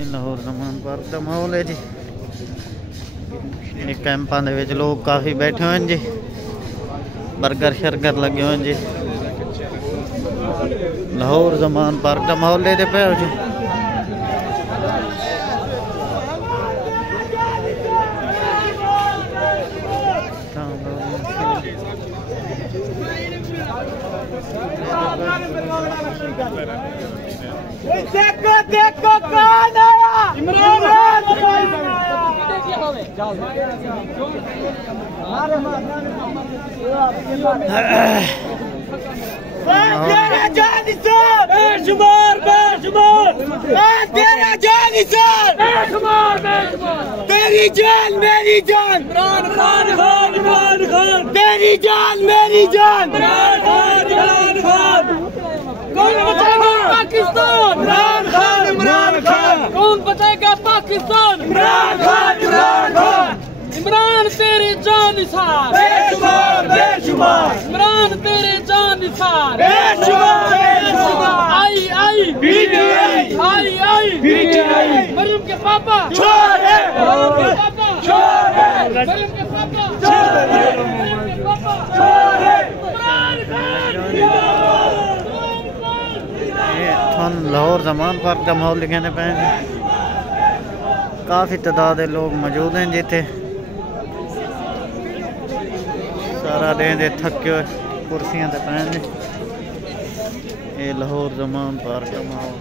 ये लाहौर ज़मान पार्क का माहौल है जी। ये कैंपां दे विच लोग काफ़ी बैठे हुए हैं जी। बर्गर शर्गर लगे हुए हैं जी। लाहौर ज़मान पार्क का माहौल लेते पे हो जी। देखो देखो कौन आया इमरान तेरा जान निसार बेशुमार बेशुमार तेरा जान निसार बेशुमार बेशुमार तेरी जान मेरी जान इमरान खान खान इमरान खान तेरी जान मेरी जान इमरान खान इमरान खान कौन बचाएगा पाकिस्तान इमरान खान कौन बचाएगा पाकिस्तान इमरान खान इमरान तेरी जान निसार बेशुमार बेशुमार इमरान तेरी जान निसार बेशुमार बेशुमार आई आई बीटीआई आई आई बीटीआई मरियम के पापा छोड़े मरियम के पापा छोड़े मरियम के पापा छोड़े मरियम के पापा छोड़े इमरान खान लाहौर ज़मान पार्क का माहौल दिखाने पे काफ़ी तादाद लोग मौजूद हैं जिथे सारा दिन दे थके हुए कुर्सियां पे पैन। ये लाहौर ज़मान पार्क का माहौल